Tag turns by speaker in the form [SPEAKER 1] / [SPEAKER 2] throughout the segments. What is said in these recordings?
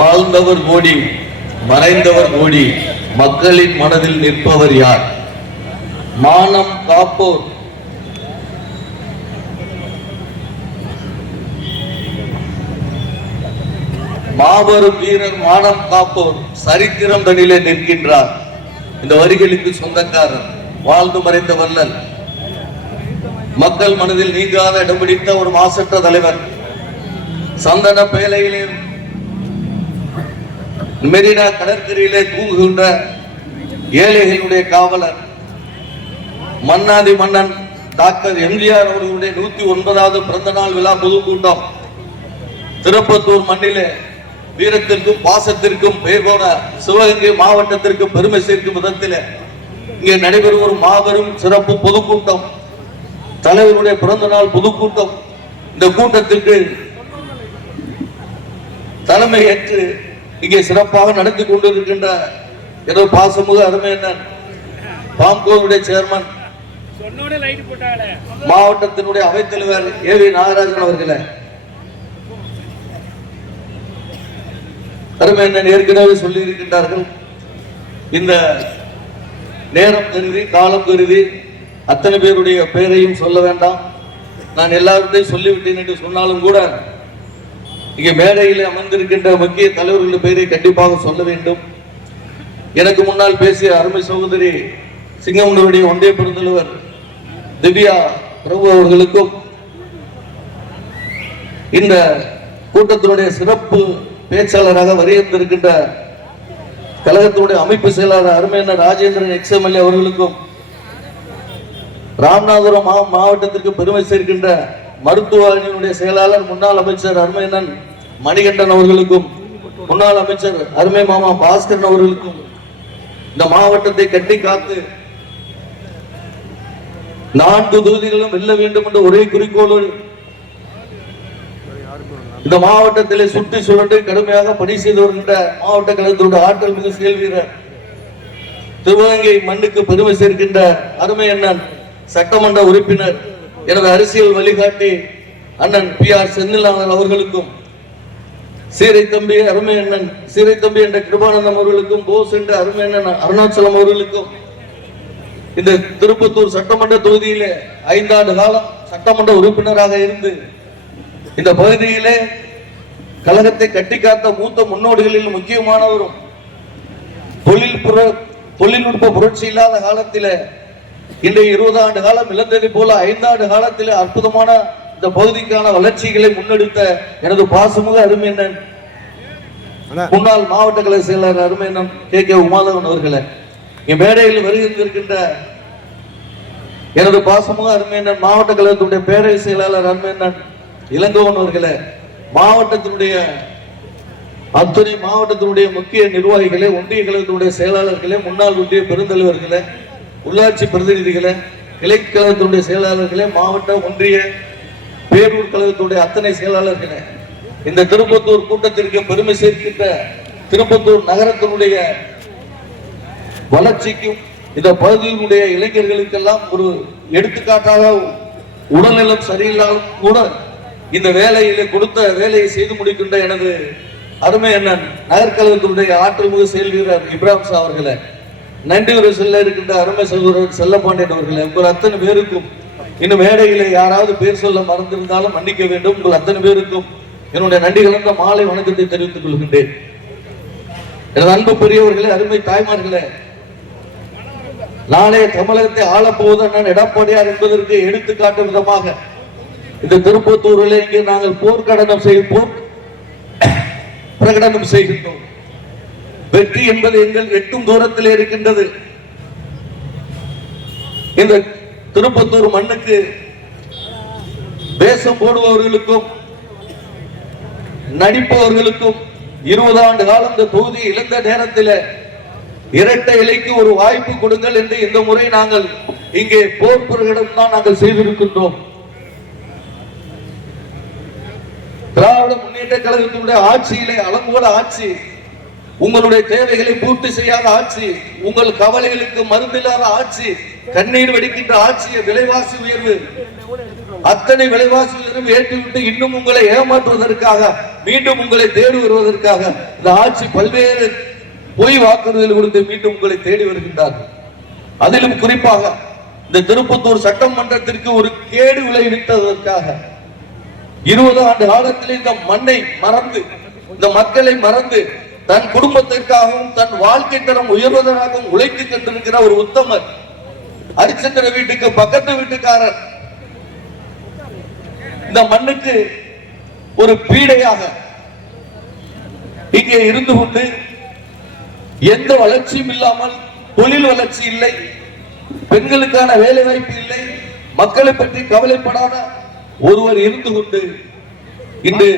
[SPEAKER 1] வாழ்ந்தவர் மோடி மறைந்தவர் மோடி மக்களின் மனதில் நிற்பவர் யார்? மானம் காப்போர். மாபெரும் வீரர் மானம் காப்போர் சரித்திரம் தனிலே நிற்கின்றார். இந்த வரிகளுக்கு சொந்தக்காரர் வாழ்ந்து மறைந்த வல்லல் மக்கள் மனதில் நீங்காத இடம் பிடித்த ஒரு மாசற்ற தலைவர். சந்தன பேலையிலே மெரினா கடற்கரையிலே தூங்குகின்ற ஏழைகளுடைய காவலர் மன்னாதி மன்னன் டாக்டர் எம்ஜிஆர் அவர்களுடைய நூத்தி ஒன்பதாவது பிறந்த நாள் விழா பொதுக்கூட்டம் திருப்பத்தூர் மண்ணிலே வீரத்திற்கும் பாசத்திற்கும் பெயர் போன சிவகங்கை மாவட்டத்திற்கு பெருமை சேர்க்கும் விதத்திலே இங்கே நடைபெறும் ஒரு மாபெரும் சிறப்பு பொதுக்கூட்டம். தலைவருடைய பிறந்த நாள் பொதுக்கூட்டம். இந்த கூட்டத்திற்கு தலைமை ஏற்று இங்கே சிறப்பாக நடத்தி கொண்டிருக்கின்ற ஏதோ பாசமுக அருமையண்ணன் பாம்கோவுடைய சேர்மன்
[SPEAKER 2] சொன்னோட லைட்
[SPEAKER 1] மாவட்டத்தினுடைய அவைத்தலைவர் ஏ வி நாகராஜன் அவர்களே. என்ன ஏற்கனவே சொல்லி இருக்கின்றார்கள் இந்த நேரம் கருதி காலம் கருதி அத்தனை பேருடைய பெயரையும் சொல்ல வேண்டாம். நான் எல்லாருடையும் சொல்லிவிட்டேன் என்று சொன்னாலும் கூட இங்கே மேடையில் அமர்ந்திருக்கின்ற முக்கிய தலைவர்கள் பெயரை கண்டிப்பாக சொல்ல வேண்டும். எனக்கு முன்னால் பேசிய அருமை சகோதரி சிங்கமுனருடைய ஒன்றிய பெருந்தலைவர் திவ்யா பிரபு அவர்களுக்கும் இந்த கூட்டத்தினுடைய சிறப்பு பேச்சாளராக வரையறுத்திருக்கின்ற கழகத்தினுடைய அமைப்பு செயலாளர் அருமையான ராஜேந்திரன் எக்ஸ்எம்எல்ஏ அவர்களுக்கும் ராமநாதபுரம் மாவட்டத்திற்கு பெருமை சேர்க்கின்ற மருத்துவ அணியினுடைய செயலாளர் முன்னாள் அமைச்சர் அருமையண்ணன் மணிகண்டன் அவர்களுக்கும் முன்னாள் அமைச்சர் அருமை மாமா பாஸ்கரன் அவர்களுக்கும் இந்த மாவட்டத்தை கட்டி காத்து நான்கு தொகுதிகளும் வெல்ல வேண்டும் என்ற ஒரே குறிக்கோளோடு இந்த மாவட்டத்திலே சுற்றி சுழன்று கடுமையாக பணி செய்து வருகின்ற மாவட்ட கழகத்தினுடைய ஆற்றல் மிகு செயல் வீரர் திருவங்கை மண்ணுக்கு பெருமை சேர்க்கின்ற அருமை அண்ணன் சட்டமன்ற உறுப்பினர் எனது அரசியல் வழிகாட்டி அண்ணன் பி ஆர் செந்திலாளன் அவர்களுக்கும் சீரை தம்பி அருமை அண்ணன் சீரை தம்பி என்ற கிருபானந்தம் அவர்களுக்கும் போஸ் என்ற அருமை அண்ணன் அருணாச்சலம் அவர்களுக்கும் இந்த திருப்பத்தூர் சட்டமன்ற தொகுதியிலே ஐந்தாண்டு காலம் சட்டமன்ற உறுப்பினராக இருந்து இந்த பகுதியிலே கழகத்தை கட்டி காத்த மூத்த முன்னோடிகளில் முக்கியமானவரும் தொழில் புற தொழில்நுட்ப புரட்சி இல்லாத காலத்திலே இன்றைய இருபது ஆண்டு காலம் இழந்ததை போல ஐந்தாண்டு காலத்திலே அற்புதமான இந்த பகுதிக்கான வளர்ச்சிகளை முன்னெடுத்த எனது பாசமுக அருமையண்ணன் முன்னாள் மாவட்ட கழக செயலாளர் அருமையண்ணன் கே. கே. உமாதவன் அவர்களே இங்க மேடையில் வருகின்றிருக்கின்ற எனது பாசமுக அருமையண்ணன் மாவட்ட கழகத்தினுடைய பேரவை செயலாளர் அருமையண்ணன் இளங்கோவன் அவர்களே மாவட்டத்தினுடைய அத்துணை மாவட்டத்தினுடைய முக்கிய நிர்வாகிகளே ஒன்றிய கழகத்தினுடைய செயலாளர்களே முன்னாள் ஒன்றிய பெருந்தலைவர்களே உள்ளாட்சி பிரதிநிதிகளே கிளைக்கழகத்தினுடைய செயலாளர்களே மாவட்ட ஒன்றிய பேரூர் கழகத்துடைய அத்தனை செயலாளர்களே இந்த திருப்பத்தூர் கூட்டத்திற்கு பெருமை சேர்க்கின்ற திருப்பத்தூர் நகரத்தினுடைய வளர்ச்சிக்கும் இந்த பகுதியினுடைய இளைஞர்களுக்கெல்லாம் ஒரு எடுத்துக்காட்டாக உடல்நலம் சரியில்லாமல் கூட இந்த வேலையிலே கொடுத்த வேலையை செய்து முடிக்கின்ற எனது அருமை அண்ணன் நகர்கழகத்தினுடைய ஆற்றல் மிகு செயல் வீரர் இப்ராஹிம் சா அவர்களை நன்றி ஒரு செல்ல இருக்கின்ற அருமை சகோதரர் செல்லப்பாண்டியன் அவர்களை உங்கள் அத்தனை பேருக்கும் இன்னும் மேடையில் யாராவது பேர் சொல்ல மறந்திருந்தாலும் மன்னிக்க வேண்டும். உங்கள் அத்தனை பேருக்கும் என்னுடைய நன்றி கலந்த மாலை வணக்கத்தை தெரிவித்துக் கொள்கின்றேன். எனது அன்பு பெரியவர்களே அருமை தாய்மார்களே நாளே தமிழகத்தை ஆளப்போவது அண்ணன் எடப்பாடியார் என்பதற்கு எடுத்துக்காட்டும் விதமாக இந்த திருப்பத்தூரில் இங்கே நாங்கள் போர்க்கடனம் செய்ய போர் பிரகடனம் செய்கின்றோம். வெற்றி என்பது எங்கள் எட்டும் தூரத்தில் இருக்கின்றது. இந்த திருப்பத்தூர் மண்ணுக்கு வேஷம் போடுபவர்களுக்கும் நடிப்பவர்களுக்கும் இருபது ஆண்டு காலம் இந்த தொகுதி இழந்த நேரத்தில் இரட்டை இலைக்கு ஒரு வாய்ப்பு கொடுங்கள் என்று இந்த முறை நாங்கள் இங்கே போர் பிரகடனம் தான் நாங்கள் செய்திருக்கின்றோம். திராவிட முன்னேற்ற கழகத்தினுடைய ஆட்சியிலே அளவுகோல ஆட்சி உங்களுடைய தேவைகளை பூர்த்தி செய்யாத ஆட்சி உங்கள் கவலைகளுக்கு மருந்தில்லாத ஆட்சி கண்ணீர் வெடிக்கின்ற ஆட்சியை விலைவாசி உயர்வு. அத்தனை உயர்வு ஏற்றிவிட்டு இன்னும் உங்களை ஏமாற்றுவதற்காக மீண்டும் உங்களை தேடி வருவதற்காக இந்த ஆட்சி பல்வேறு பொய் வாக்குறுதியில் கொடுத்து மீண்டும் உங்களை தேடி வருகின்றார்கள் அதிலும் குறிப்பாக இந்த திருப்பத்தூர் சட்டமன்றத்திற்கு ஒரு கேடு விளைவித்ததற்காக இருபது ஆண்டு காலத்தில் இந்த மண்ணை மறந்து இந்த மக்களை மறந்து தன் குடும்பத்திற்காகவும் தன் வாழ்க்கை தரம் உயர்வதற்காகவும் உழைத்து கொண்டிருக்கிற ஒரு உத்தமர் ஹரிச்சந்திர வீட்டுக்கு பக்கத்து வீட்டுக்காரர். இந்த மண்ணுக்கு ஒரு பீடையாக இங்கே இருந்து கொண்டு எந்த வளர்ச்சியும் இல்லாமல் தொழில் வளர்ச்சி இல்லை பெண்களுக்கான வேலை வாய்ப்பு இல்லை மக்களை பற்றி கவலைப்படாத ஒருவர் இருந்து கொண்டு இன்று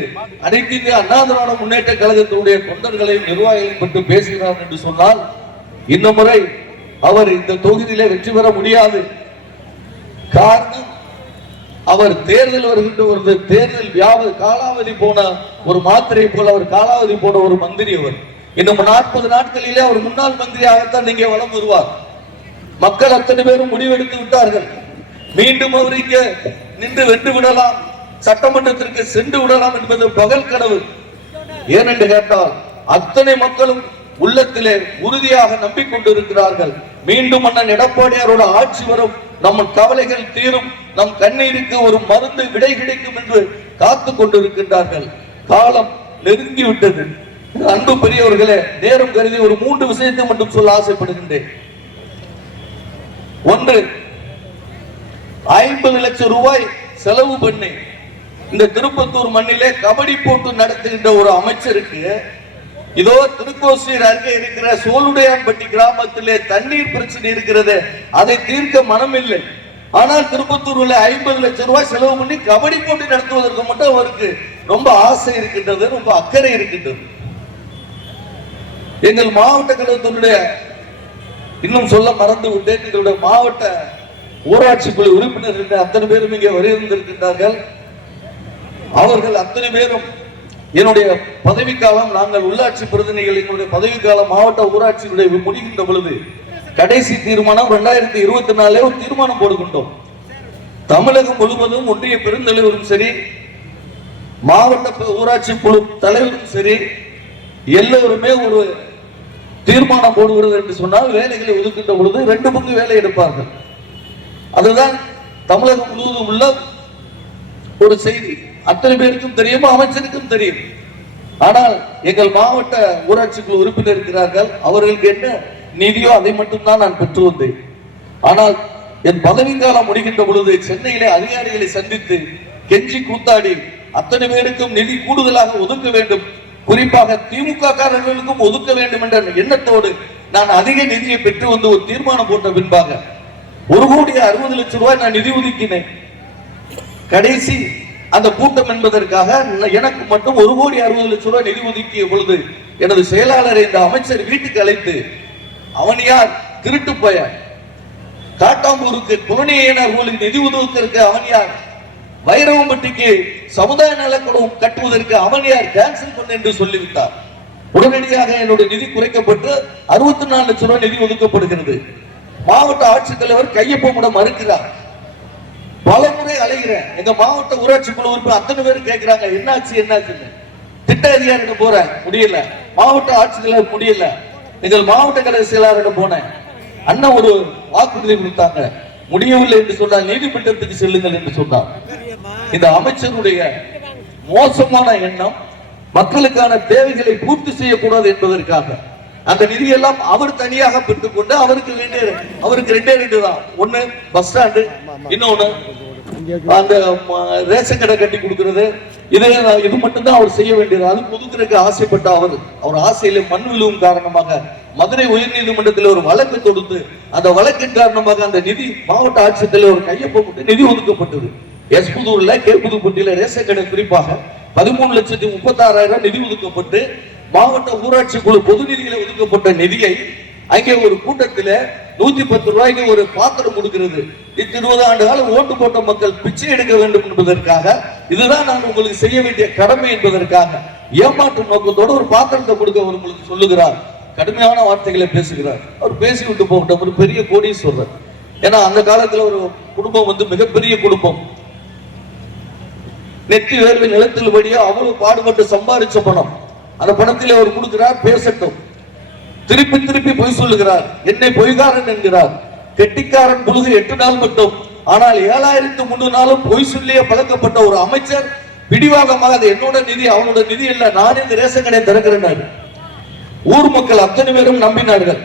[SPEAKER 1] அனைத்து இந்திய அண்ணா திராவிட முன்னேற்ற கழகத்தினுடைய தொண்டர்களையும் நிர்வாகிகளையும் பற்றி பேசுகிறார் என்று சொன்னால் இந்த முறை அவர் இந்த தொகுதியிலே வெற்றி பெற முடியாது. காரணம் அவர் தேர்தல் வருகின்ற ஒரு தேர்தல் வியாப காலாவதி போன ஒரு மாத்திரை போல அவர் காலாவதி போன ஒரு மந்திரி அவர். இன்னும் நாற்பது நாட்களிலே அவர் முன்னாள் மந்திரியாகத்தான் நீங்க வலம் வருவார். மக்கள் அத்தனை பேரும் முடிவெடுத்து விட்டார்கள். மீண்டும் அவர் இங்க நின்று வென்று விடலாம். சட்டமன்றத்திற்கு சென்று விடலாம் என்பது பகல் கனவு. ஏனென்று கேட்டால் அத்தனை மக்களும் உள்ளத்திலே உறுதியாக நம்பிக்கொண்டிருக்கிறார்கள். மீண்டும் அண்ணன் எடப்பாடியாரோட ஆட்சி வரும். நம் கவலைகள் தீரும். நம் கண்ணீருக்கு ஒரு மருந்து விடை கிடைக்கும் என்று காத்து கொண்டிருக்கின்றார்கள். காலம் நெருங்கி விட்டது அன்பு பெரியவர்களே நேரம் கருதி ஒரு மூன்று விஷயத்தை மட்டும் சொல்ல ஆசைப்படுகின்றேன். ஒன்று ஐம்பது லட்சம் ரூபாய் செலவு பண்ணி. இந்த திருப்பத்தூர் மண்ணிலே கபடி போட்டு நடத்துகின்ற ஒரு அமைச்சருக்கு இதோ திருக்கோசூர் அருகே இருக்கிற சோலுடையான்பட்டி கிராமத்திலே தண்ணீர் பிரச்சனை இருக்கிறது. அதை தீர்க்க மனமில்லை. ஆனால் திருப்பத்தூர்ல ஐம்பது லட்சம் ரூபாய் செலவு பண்ணி கபடி போட்டி நடத்துவதற்கு மட்டும் அவருக்கு ரொம்ப ஆசை இருக்கின்றது ரொம்ப அக்கறை இருக்கின்றது. எங்கள் மாவட்ட கழகத்தினுடைய இன்னும் சொல்ல மறந்து விட்டேன் எங்களுடைய மாவட்ட ஊராட்சி குழு உறுப்பினர்கள் அத்தனை பேரும் இங்கே வருகின்றிருக்கின்றார்கள் அவர்கள் அத்தனை பேரும் என்னுடைய பதவிக்காலம் நாங்கள் உள்ளாட்சி பிரதிநிதிகள் எங்களுடைய பதவிக்காலம் மாவட்ட ஊராட்சியினுடைய முடிகின்ற பொழுது கடைசி தீர்மானம் இரண்டாயிரத்தி இருபத்தி நாலே ஒரு தீர்மானம் போடுகின்றோம். தமிழகம் முழுவதும் ஒன்றிய பெருந்தலைவரும் சரி மாவட்ட ஊராட்சி குழு தலைவரும் சரி எல்லோருமே ஒரு தீர்மானம் போடுகிறது என்று சொன்னால் வேலைகளை ஒதுக்கின்ற பொழுது ரெண்டு பங்கு வேலை எடுப்பார்கள். அதுதான் தமிழகம் முழுவதும் உள்ள ஒரு செய்தி. அத்தனை பேருக்கும் தெரியும்? அமைச்சருக்கும் தெரியும். ஆனால் எங்கள் மாவட்ட ஊராட்சிக்குழு உறுப்பினர் இருக்கிறார்கள். அவர்களுக்கு என்ன நிதியோ அதை மட்டும்தான் நான் பெற்று வந்தேன். ஆனால் என் பதவிக்காலம் முடிகின்ற பொழுது சென்னையிலே அதிகாரிகளை சந்தித்து கெஞ்சி கூத்தாடி அத்தனை பேருக்கும் நிதி கூடுதலாக ஒதுக்க வேண்டும். குறிப்பாக திமுக காரர்களுக்கும் ஒதுக்க வேண்டும் என்ற எண்ணத்தோடு நான் அதிக நிதியை பெற்று வந்து ஒரு தீர்மானம் போட்ட பின்பாக ஒரு கோடி அறுபது லட்சம் ரூபாய் நான் நிதி ஒதுக்கினேன். கடைசி அந்த கூட்டம் என்பதற்காக எனக்கு மட்டும் ஒரு கோடி அறுபது லட்சம் ரூபாய் நிதி ஒதுக்கிய பொழுது எனது செயலாளர் இந்த அமைச்சர் வீட்டுக்கு அழைத்து அவன் யார்? திருட்டு போய காட்டாம்பூருக்கு புலனியினர் நிதி உதவுவதற்கு அவன் யார்? வைரவம்பட்டிக்கு சமுதாய நலக்குழுவும் கட்டுவதற்கு அவன் யார்? கேன்சல் பண்ண என்று சொல்லிவிட்டார். உடனடியாக என்னுடைய நிதி குறைக்கப்பட்டு அறுபத்தி நாலு லட்சம் ரூபாய் நிதி ஒதுக்கப்படுகிறது. மாவட்ட ஆட்சித்தலைவர் கையொப்பமிட மறுக்கிறார். பல முறை அலைகிறேன் எங்க மாவட்ட ஊராட்சி குழு உறுப்பினர் அத்தனை பேரும் கேட்கிறாங்க என்னாச்சு என்னாச்சுன்னு. திட்ட அதிகாரிடம் போறேன். முடியல. மாவட்ட ஆட்சித்தலைவர் முடியல. எங்கள் மாவட்ட கழக செயலாளரிடம் போனேன். அண்ணன் ஒரு வாக்குறுதி கொடுத்தாங்க. முடியவில்லை என்று சொன்னால் நீதிமன்றத்துக்கு செல்லுங்கள் என்று சொன்னார். இந்த அமைச்சருடைய மோசமான எண்ணம் மக்களுக்கான தேவைகளை பூர்த்தி செய்யக்கூடாது என்பதற்காக. அந்த நிதியெல்லாம் அவர் தனியாக பெற்றுக்கொண்டு அவருக்கு வேண்டிய அவருக்கு ரெண்டே ரெண்டு தான். ஒண்ணு பஸ் ஸ்டாண்டு இன்னொன்னு அந்த ரேஷன் கடை கட்டி கொடுக்கிறது. இதே இது மட்டும்தான் அவர் செய்ய வேண்டியது. அது ஒதுக்குறதுக்கு ஆசைப்பட்ட அவர். அவர் ஆசையில மண் விழுவும் காரணமாக மதுரை உயர்நீதிமன்றத்தில் ஒரு வழக்கு தொடுத்து அந்த வழக்கின் காரணமாக அந்த நிதி மாவட்ட ஆட்சியத்தில் ஒரு கையொப்பமிட்டு நிதி ஒதுக்கப்பட்டது. எஸ் புதூர்ல கே புதுப்பட்டியில ரேஷன் கடை குறிப்பாக பதிமூணு லட்சத்தி முப்பத்தாறாயிரம் நிதி ஒதுக்கப்பட்டு மாவட்ட ஊராட்சி குழு பொது நிதியில ஒதுக்கப்பட்ட நிதியை அங்கே ஒரு கூட்டத்துல நூத்தி பத்து ரூபாய்க்கு ஒரு பாத்திரம் கொடுக்கிறது. இத்த இருபது ஆண்டு காலம் ஓட்டு போட்ட மக்கள் பிச்சை எடுக்க வேண்டும் என்பதற்காக இதுதான் நான் உங்களுக்கு செய்ய வேண்டிய கடமை என்பதற்காக ஏமாற்று நோக்கத்தோடு ஒரு பாத்திரத்தை கொடுக்க அவர் உங்களுக்கு சொல்லுகிறார். கடுமையான வார்த்தைகளை பேசுகிறார். அவர் பேசி விட்டு போகட்டும் ஒரு பெரிய கோடீஸ்வரர். ஏன்னா அந்த காலத்துல ஒரு குடும்பம் வந்து மிகப்பெரிய குடும்பம். நெற்றி வேர்வை நிலத்தில் வழியா அவ்வளவு பாடுபட்டு சம்பாதிச்ச பணம். அந்த பணத்தில் அவர் கொடுக்கிறார் பேசட்டும். திருப்பி திருப்பி பொய் சொல்லுகிறார். என்னை பொய்காரன் என்கிறார். கெட்டிக்காரன் புழுகு எட்டு நாள் மட்டும் ஆனால் ஏழாயிரத்து முன்னூறு நாளும் பொய் சொல்லியே பழக்கப்பட்ட ஒரு அமைச்சர் பிடிவாகமாக அது என்னோட நிதி அவனோட நிதி இல்ல. நான் இந்த ரேஷன் கடையை திறக்கிறேன் ஊர் மக்கள் அத்தனை பேரும் நம்பினார்கள்.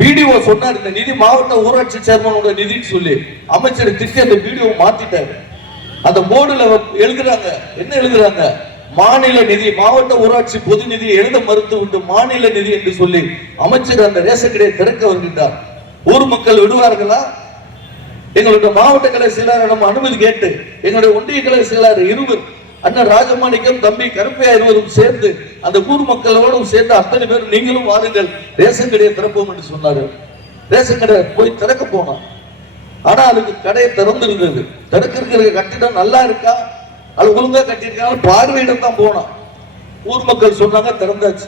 [SPEAKER 1] பிடிஓ சொன்னார் இந்த நிதி மாவட்ட ஊராட்சி சேர்மனோட நிதின்னு சொல்லி. அமைச்சர் திருச்சி அந்த பிடிஓ மாத்திட்டாரு. அந்த போர்டுல எழுதுறாங்க. என்ன எழுதுறாங்க? மாநில நிதி மாவட்ட ஊராட்சி பொது நிதி எழுத மறுத்து உண்டு மாநில நிதி என்று சொல்லி அமைச்சர் அந்த ரேஷன் கடையை திறக்க வருகின்றார். ஊர் மக்கள் விடுவார்களா? எங்களுடைய மாவட்ட கலை செயலாளர் நம்ம அனுமதி கேட்டு எங்களுடைய ஒன்றிய கலை செயலாளர் இருவர் அண்ணன் ராஜமாணிக்கம் தம்பி கருப்பையா இருவரும் சேர்ந்து அந்த ஊர் மக்களோடும் சேர்ந்து அத்தனை பேரும் நீங்களும் வாருங்கள் ரேஷன் கடையை திறப்போம் என்று சொன்னாரு. ரேஷன் கடை போய் திறக்க போனோம் ஆனா அதுக்கு கடையை திறந்து இருந்தது திறக்கிற கட்டிடம் நல்லா இருக்கா? அது ஒழுங்கா கட்டியிருக்காங்க. பார்வையிடம் தான் போனோம். ஊர் மக்கள் சொன்னாங்க திறந்தாச்சு.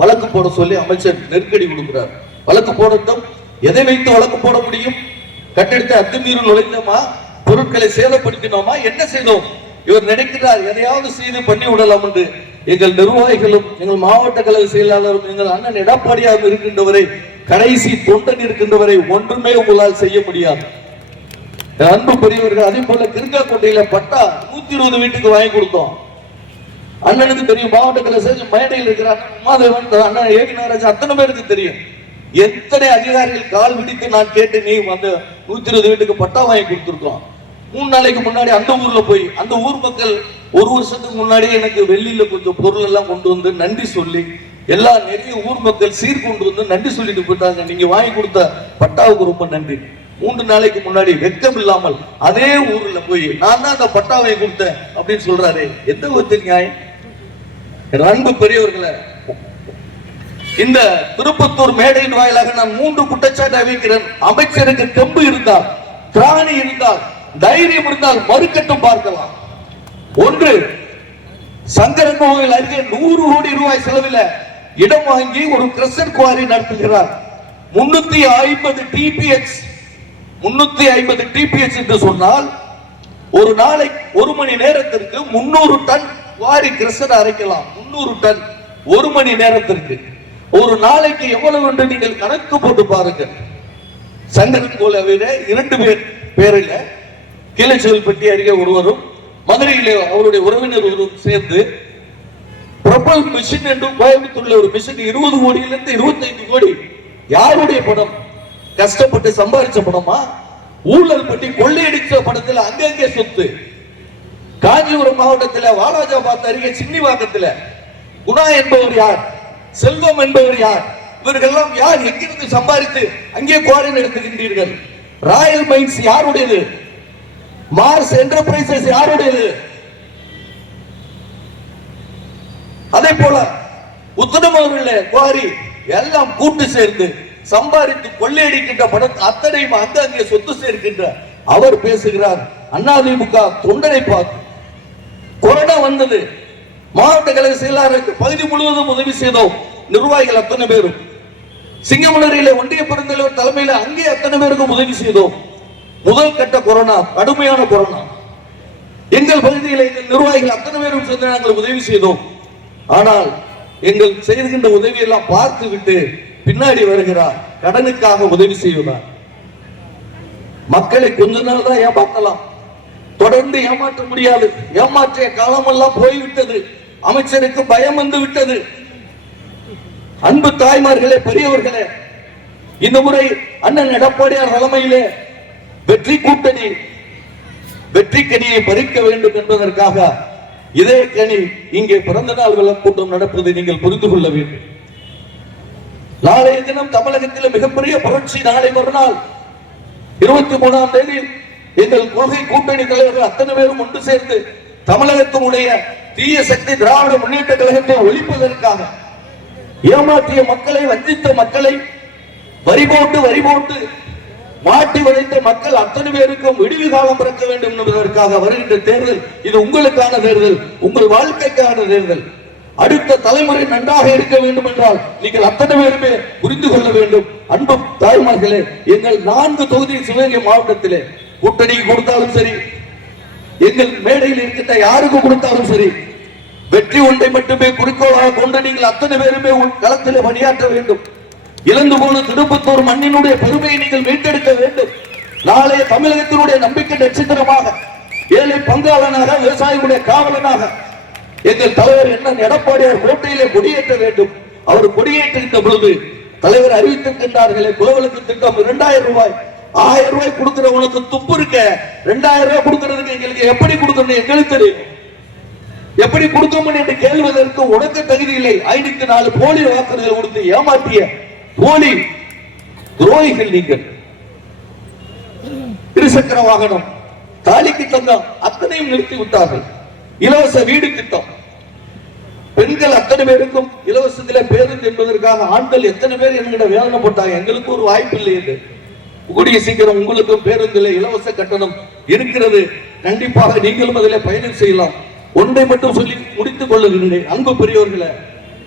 [SPEAKER 1] வழக்கு போட சொல்லி அமைச்சர் நெருக்கடி கொடுக்கிறார். வழக்கு போடட்டும். எதை வைத்து வழக்கு போட முடியும்? கட்டிடத்தை அத்துமீறல் நுழைந்தோமா? பொருட்களை சேதப்படுத்தினோமா? என்ன செய்தோம்? இவர் நினைக்கிறார் எதையாவது செய்து பண்ணி விடலாம் என்று. எங்கள் நிர்வாகிகளும் எங்கள் மாவட்ட கழக செயலாளரும் எங்கள் அண்ணன் எடப்பாடியாக இருக்கின்றவரை கடைசி தொண்டன் இருக்கின்றவரை ஒன்றுமே உங்களால் செய்ய முடியாது. அன்பு பெரியவர்கள் அதே போல கிருக்காக்கோட்டையில பட்டா நூத்தி இருபது வீட்டுக்கு வாங்கி கொடுத்தோம். அண்ணனுக்கு தெரியும் மாவட்டத்தில் சேர்ந்து மேடையில் இருக்கிற அண்ணன் உமாதேவன் அண்ணன் ஏவி நாகராஜ் அத்தனை பேருக்கு தெரியும். எத்தனை அதிகாரிகள் கால் விடித்து நான் கேட்டு நீ வந்து நூத்தி இருபது வீட்டுக்கு பட்டா வாங்கி கொடுத்துருக்கோம் மூணு நாளைக்கு முன்னாடி அந்த ஊர்ல போய் அந்த ஊர் மக்கள் ஒரு வருஷத்துக்கு முன்னாடி எனக்கு வெளியில கொஞ்சம் பொருள் எல்லாம் கொண்டு வந்து நன்றி சொல்லி எல்லா நிறைய ஊர் மக்கள் சீர்கொண்டு வந்து நன்றி சொல்லிட்டு போயிட்டாங்க. நீங்க வாங்கி கொடுத்த பட்டாவுக்கு ரொம்ப நன்றி. மூன்று நாளைக்கு முன்னாடி வெக்கம் இல்லாமல் அதே ஊர்ல போய் நான் தான் அந்த பட்டாவை கொடுத்தேன் அப்படின்னு சொல்றாரு. எந்த விதத்தில் நியாயம்? அன்பு பெரியவர்களை இந்த திருப்பத்தூர் மேடையின் வாயிலாக நான் மூன்று குற்றச்சாட்டு அறிவிக்கிறேன். அமைச்சருக்கு தெம்பு இருந்தால் திராணி இருந்தால் தைரியம் இருந்தால் மறுக்கட்டும் பார்க்கலாம். ஒன்று சங்கரன் கோவில் அருகே நூறு கோடி ரூபாய் செலவில் இடம் வாங்கி ஒரு கிரசன் குவாரி நடத்துகிறார். முன்னூத்தி ஐம்பது டிபிஎக்ஸ் முன்னூத்தி ஐம்பது டிபிஎஸ் என்று சொன்னால் ஒரு நாளை ஒரு மணி நேரத்திற்கு முன்னூறு டன் குவாரி கிரசர் அரைக்கலாம். முன்னூறு டன் ஒரு மணி நேரத்திற்கு. ஒரு நாளைக்கு எவ்வளவு என்று நீங்கள் கணக்கு போட்டு பாருங்கள் சங்கரன் கோலவிட இரண்டு பேர் பேரில் கீழச்செல்பட்டி அருகே ஒருவரும் மதுரையிலே அவருடைய உறவினர் ஒருவரும் சேர்ந்து பிரபல் மிஷின் என்று கோயம்புத்தூர்ல ஒரு மிஷின் இருபது கோடியிலிருந்து இருபத்தைந்து கோடி. யாருடைய படம்? கஷ்டப்பட்டு சம்பாதிச்ச படமா ஊழல் பட்டி கொள்ளையடிச்ச படத்துல அங்கங்கே சொத்து. காஞ்சிபுரம் மாவட்டத்தில் வாலாஜாபாத் அருகே சின்னிவாக்கத்தில். குணா என்பவர் யார்? செல்வம் என்பவர் யார்? இவர்களெல்லாம் யார்? எங்கிருந்து சம்பாதித்து அங்கே குவாரி நடத்துகின்றீர்கள் ராயல் மைன்ஸ் யாருடையது? மார்ஸ் என்டர்பிரைசஸ் யாருடையது? அதே போல உத்தரமூரில் குவாரி எல்லாம் கூட்டு சேர்ந்து சம்பாதித்து கொள்ளையடிக்கின்ற பணம் அத்தனையும் அங்கங்கே சொத்து சேர்க்கின்ற அவர் பேசுகிறார். அதிமுக தொண்டனை பார்த்து கொரோனா வந்தது. மாவட்ட கழக செயலாளருக்கு பகுதி முழுவதும் உதவி செய்தோம். நிர்வாகிகள் அத்தனை பேரும். சிங்கமலரியில ஒன்றிய பெருந்தலைவர் தலைமையில அங்கே அத்தனை பேருக்கும் உதவி செய்தோம். முதல் கட்ட கொரோனா கடுமையான கொரோனா. எங்கள் பகுதியில் எங்கள் நிர்வாகிகள் அத்தனை பேரும் சேர்ந்து நாங்கள் உதவி செய்தோம். ஆனால் எங்கள் செய்கின்ற உதவியெல்லாம் பார்த்து விட்டு பின்னாடி வருகிறார். கடனுக்காக உதவி செய்வதார் மக்களை கொஞ்ச நாள் தான் ஏமாற்றலாம் தொடர்ந்து ஏமாற்ற முடியாது. ஏமாற்றிய காலமெல்லாம் போய்விட்டது. அமைச்சருக்கு பயம் வந்து விட்டது. அன்பு தாய்மார்களே பெரியவர்களே இந்த முறை அண்ணன் எடப்பாடியார் தலைமையிலே வெற்றி கூட்டணி வெற்றி கனியை பறிக்க வேண்டும் என்பதற்காக இதே கனி இங்கே பிறந்த நாள் விழா கூட்டம் நடப்பதை நீங்கள் புரிந்து கொள்ள வேண்டும். நாளைய தினம் தமிழகத்தில் மிகப்பெரிய புரட்சி நாளை மறுநாள். இருபத்தி மூணாம் தேதி எங்கள் கொள்கை கூட்டணி தலைவர்கள் அத்தனை பேரும் ஒன்று சேர்ந்து தமிழகத்தினுடைய தீய சக்தி திராவிட முன்னேற்ற கழகத்தை ஒழிப்பதற்காக ஏமாற்றிய மக்களை வஞ்சித்த மக்களை வரி போட்டு வரி போட்டு மாட்டி வளைத்த மக்கள் அத்தனை பேருக்கும் விடுவி காலம் பிறக்க வேண்டும் என்பதற்காக வருகின்ற தேர்தல். இது உங்களுக்கான தேர்தல் உங்கள் வாழ்க்கைக்கான தேர்தல். அடுத்த தலைமுறை நன்றாக இருக்க வேண்டும் என்றால் நீங்கள் அத்தனை பேருமே புரிந்து கொள்ள வேண்டும். அன்பு தாய்மார்களே எங்கள் நான்கு தொகுதி சிவகங்கை மாவட்டத்திலே கூட்டணிக்கு கொடுத்தாலும் சரி எங்கள் மேடையில் இருக்கின்ற யாருக்கு கொடுத்தாலும் சரி வெற்றி ஒன்றை மட்டுமே குறிக்கோளாக கொண்டு நீங்கள் அத்தனை பேருமே உன் களத்தில் பணியாற்ற வேண்டும். இழந்து போன திருப்பத்தூர் மண்ணினுடைய பெருமையை நீங்கள் மீட்டெடுக்க வேண்டும். நாளைய தமிழகத்தினுடைய நம்பிக்கை நட்சத்திரமாக ஏழை பங்காளனாக விவசாயிகளுடைய காவலனாக எங்கள் தலைவர் என்ன எடப்பாடியார் கோட்டையிலே கொடியேற்ற வேண்டும்? அவர் கொடியேற்றிருந்த பொழுது தலைவர் அறிவித்திருக்கின்றார்களே குலவலுக்கு திட்டம் இரண்டாயிரம் ரூபாய். ஆயிரம் ரூபாய் கொடுக்கிறவனுக்கு துப்பு இருக்க? ரெண்டாயிரம் ரூபாய் கொடுக்கறதுக்கு எங்களுக்கு எப்படி கொடுக்கணும் எங்களுக்கு தெரியும். எப்படி கொடுக்கணும் என்று கேள்வதற்கு உனக்கு தகுதி இல்லை. ஐநூத்தி நாலு போலி வாக்குறுதிகள் கொடுத்து ஏமாற்றிய போலி துரோகிகள் நீங்கள். இருசக்கர வாகனம் தாலிக்கு தந்தம் அத்தனையும் நிறுத்தி விட்டார்கள். இலவச வீடு திட்டம். பெண்கள் அத்தனை பேருக்கும் இலவசத்தில பேருந்து என்பதற்காக ஆண்கள் எத்தனை பேர் என்கிட்ட வேதனை போட்டாங்க? எங்களுக்கு ஒரு வாய்ப்பு இல்லை என்று. கூடிய சீக்கிரம் உங்களுக்கும் பேருந்தில் இலவச கட்டணம் இருக்கிறது. கண்டிப்பாக நீங்களும் அதில் பயணம் செய்யலாம். ஒன்றை மட்டும் சொல்லி முடித்துக் கொள்ளுகின்றேன் அன்பு பெரியவர்களை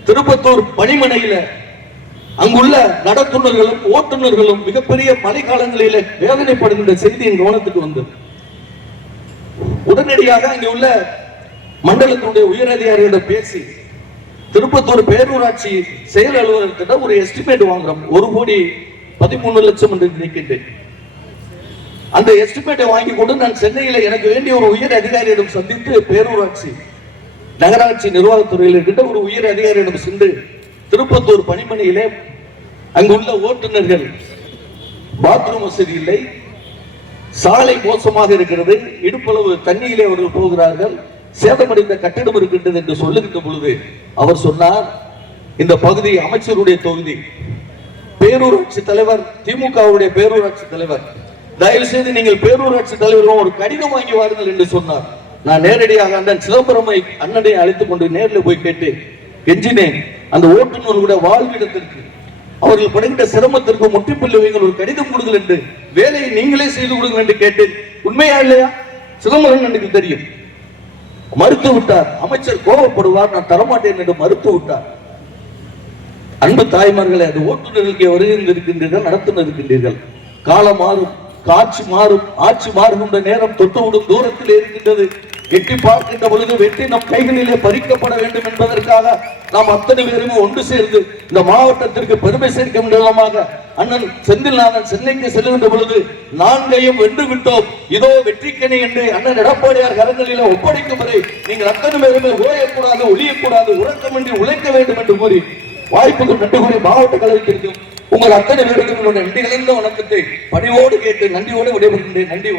[SPEAKER 1] திருப்பத்தூர் பணிமனையில அங்குள்ள நடத்துனர்களும் ஓட்டுநர்களும் மிகப்பெரிய மழைக்காலங்களில வேதனைப்படுகின்ற செய்தி என் கவனத்துக்கு வந்தது உடனடியாக அங்கே உள்ள மண்டலத்தினுடைய உயர் அதிகாரிகளிடம் பேசி திருப்பத்தூர் பேரூராட்சி செயல் அலுவலகத்திடம் ஒரு எஸ்டிமேட் வாங்குறோம். ஒரு கோடி பதிமூணு லட்சம் என்று நினைக்கின்றேன். அந்த எஸ்டிமேட்டை வாங்கி கொண்டு நான் சென்னையில எனக்கு வேண்டிய ஒரு உயர் அதிகாரியிடம் சந்தித்து பேரூராட்சி நகராட்சி நிர்வாகத்துறையில் இருக்கின்ற ஒரு உயர் அதிகாரியிடம் சென்று திருப்பத்தூர் பணிமனையிலே அங்குள்ள ஓட்டுநர்கள் பாத்ரூம் வசதி இல்லை சாலை மோசமாக இருக்கிறது இடுப்பளவு தண்ணியிலே அவர்கள் போகிறார்கள். சேதமடைந்த கட்டிடம் இருக்கின்றது என்று சொல்லுகின்ற பொழுது அவர் சொன்னார் இந்த பகுதி அமைச்சருடைய தொகுதி. பேரூராட்சி தலைவர் திமுகவுடைய பேரூராட்சி தலைவர் தயவு செய்து நீங்கள் பேரூராட்சி தலைவரும் ஒரு கடிதம் வாங்கி வாருங்கள் என்று சொன்னார். நான் நேரடியாக அண்ணன் சிதம்பரமை அண்ணனை அழைத்துக் கொண்டு நேரில் போய் கேட்டு கெஞ்சினேன். அந்த ஓட்டுநர்களுடைய வாழ்விடத்திற்கு. அவர்கள் படுகின்ற சிரமத்திற்கு முற்றுப்புள்ளி வைங்கள் ஒரு கடிதம் கொடுங்கள் என்று வேலையை நீங்களே செய்து கொடுங்கள் என்று கேட்டேன். உண்மையா இல்லையா? சிதம்பரம் எனக்கு தெரியும். மறுத்து விட்டார் அமைச்சர் கோபப்படுவார் நான் தரமாட்டேன் என்று மறுத்து விட்டார் அன்பு தாய்மார்களே அது ஓட்டுநர்களுக்கு வருகின்றிருக்கின்றீர்கள் நடத்துனிருக்கின்றீர்கள் காலம் மாறும் காட்சி மாறும் ஆட்சி மாறுகின்ற நேரம் தொட்டுவிடும் தூரத்தில் இருக்கின்றது. எட்டி பார்க்கின்ற பொழுது வெற்றி நம் கைகளிலே பறிக்கப்பட வேண்டும் என்பதற்காக நாம் அத்தனை பேருமே ஒன்று சேர்ந்து இந்த மாவட்டத்திற்கு பெருமை சேர்க்கும் விதமாக அண்ணன் செந்தில்நாதன் சென்னைக்கு செல்லுகின்ற பொழுது நான்கையும் வென்று விட்டோம். இதோ வெற்றிக்கணி என்று அண்ணன் எடப்பாடியார் கரங்களிலே ஒப்படைக்கும் வரை நீங்கள் அத்தனை பேருமே ஓயக்கூடாது ஒளியக்கூடாது உறக்கமின்றி உழைக்க வேண்டும் என்று கூறி வாய்ப்புக்கு நன்றி கூறி மாவட்ட கழகத்திற்கும் உங்கள் அத்தனை பேருக்கும் என்னுடைய நன்றி கலந்த வணக்கத்தை பணிவோடு கேட்டு நன்றியோடு விடைபெறுகின்றேன். நன்றி